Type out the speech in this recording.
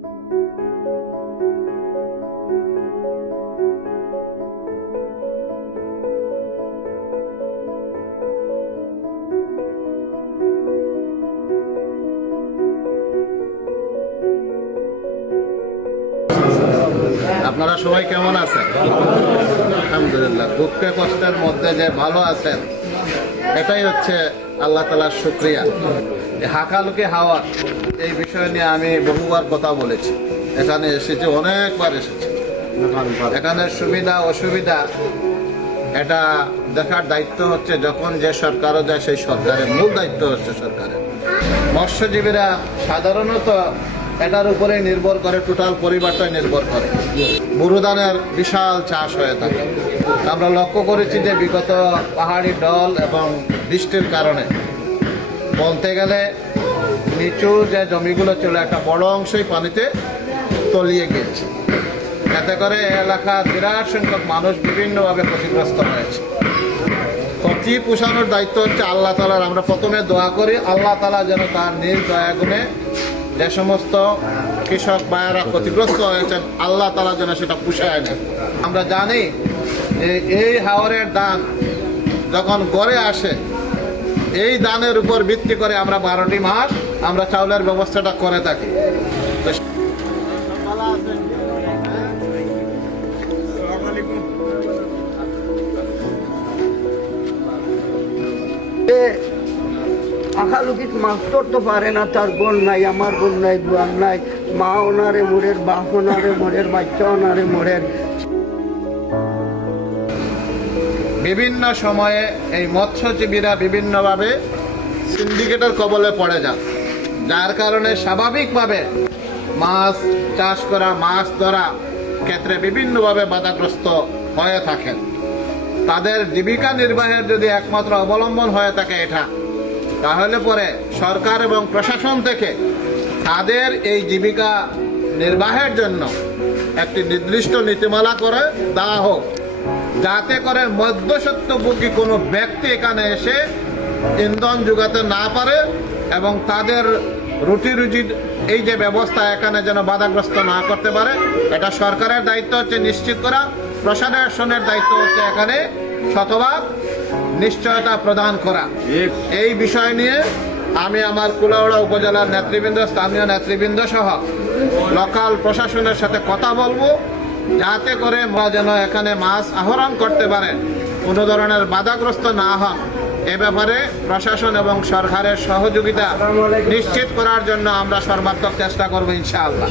আপনারা সবাই কেমন আছেন? আলহামদুলিল্লাহ। দুঃখে কষ্টের মধ্যে যে ভালো আছেন, এটাই হচ্ছে আল্লাহ তাআলার শুকরিয়া। হাকালুকি হাওয়া এই বিষয় নিয়ে আমি বহুবার কথা বলেছি, এখানে এসেছি, অনেকবার এসেছি। এখানে সুবিধা অসুবিধা এটা দেখার দায়িত্ব হচ্ছে যখন যে সরকারও যায় সেই সরকারের, মূল দায়িত্ব হচ্ছে সরকারের। মৎস্যজীবীরা সাধারণত এটার উপরে নির্ভর করে, টোটাল পরিবারটাই নির্ভর করে। বুরুদানের বিশাল চাষ হয়ে থাকে। আমরা লক্ষ্য করেছি যে বিগত পাহাড়ি ঢল এবং বৃষ্টির কারণে বলতে গেলে নিচু যে জমিগুলো ছিল একটা বড় অংশই পানিতে তলিয়ে গিয়েছে। এতে করে এলাকার বিরাট সংখ্যক মানুষ বিভিন্নভাবে ক্ষতিগ্রস্ত হয়েছে। কচি পোষানোর দায়িত্ব হচ্ছে আল্লাহ তাআলার। আমরা প্রথমে দোয়া করি আল্লাহ তাআলা যেন তার নিজ দয়া গুণে যে সমস্ত কৃষক ভাইয়েরা ক্ষতিগ্রস্ত হয়েছেন আল্লাহ তাআলা যেন সেটা পুষায় নেন। আমরা জানি যে এই হাওরের দান যখন গড়ে আসে, এই দানের উপর ভিত্তি করে আমরা 12টি মাস আমরা চাউলের ব্যবস্থাটা করে থাকি। আখালুকিত মাছ ধরতে পারে না, তার বোন নাই, আমার বোন নাই, দুয়ার নাই, মা ওনারে মোড়ের, বাপ ওনারে মোড়ের, বাচ্চা ওনারে মোড়ের। বিভিন্ন সময়ে এই মৎস্যজীবীরা বিভিন্নভাবে সিন্ডিকেটের কবলে পড়ে যান, যার কারণে স্বাভাবিকভাবে মাছ চাষ করা, মাছ ধরা ক্ষেত্রে বিভিন্নভাবে বাধাগ্রস্ত হয়ে থাকেন। তাদের জীবিকা নির্বাহের যদি একমাত্র অবলম্বন হয়ে থাকে এটা, তাহলে পরে সরকার এবং প্রশাসন থেকে তাদের এই জীবিকা নির্বাহের জন্য একটি নির্দিষ্ট নীতিমালা করে দেওয়া হোক, যাতে করে মধ্যস্বত্বভোগী কোনো ব্যক্তি এখানে এসে ইন্ধন যোগাতে না পারে এবং তাদের রুটি রুজির এই যে ব্যবস্থা এখানে যেন বাধাগ্রস্ত না করতে পারে। এটা সরকারের দায়িত্ব হচ্ছে নিশ্চিত করা, প্রশাসনের দায়িত্ব হচ্ছে এখানে শতভাগ নিশ্চয়তা প্রদান করা। এই বিষয় নিয়ে আমি আমার কুলাউড়া উপজেলার নেতৃবৃন্দ, স্থানীয় নেতৃবৃন্দ সহ লোকাল প্রশাসনের সাথে কথা বলবো, যাতে করে যেন এখানে মাছ আহরণ করতে পারে, কোনো ধরনের বাধাগ্রস্ত না হন। এ ব্যাপারে প্রশাসন এবং সরকারের সহযোগিতা নিশ্চিত করার জন্য আমরা সর্বাত্মক চেষ্টা করবো ইনশাআল্লাহ।